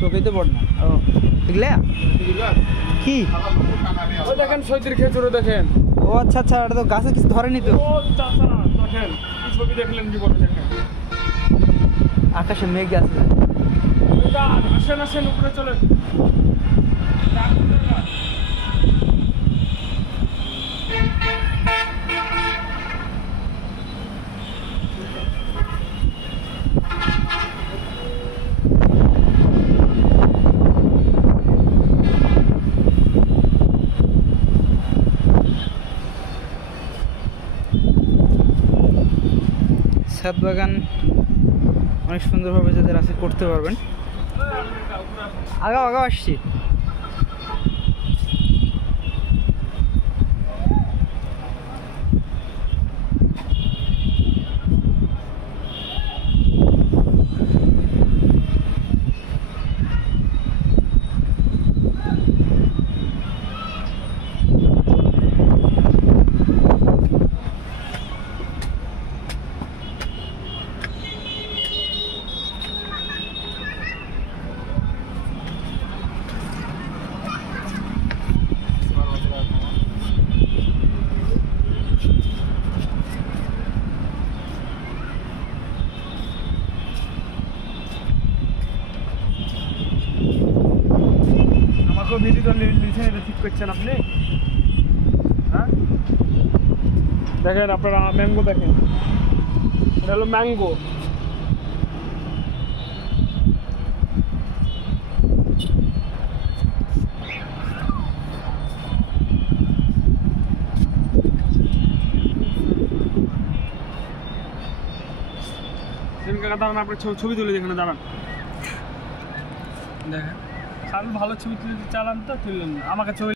চোখেই তো পড় না। ও দেখলে কি ওই দেখেন সৈতির খেজুরে দেখেন। ও আচ্ছা আচ্ছা, এটা তো গাছে কিছু ধরেনি তো। ও চাচা দেখেন কি ছবি দেখলেন জীবনে, দেখেন আকাশে মেঘ আছে। আসেন আসেন উপরে চলেন। ছাদ বাগান অনেক সুন্দরভাবে যাদের আছে করতে পারবেন। আগাও আগাও আসছি। ভিডিও লিখেন, এটা ঠিক করছেন আপনি? হ্যাঁ দেখেন আপনারা ম্যাঙ্গো দেখেন, এটা হলো ম্যাঙ্গো। দাঁড়ান আপনার ছবি তুলে দেখেন, দাঁড়ান দেখেন। আমি ভালো ছবি তুলতে চালান তো তুললেন না আমাকে ছবি।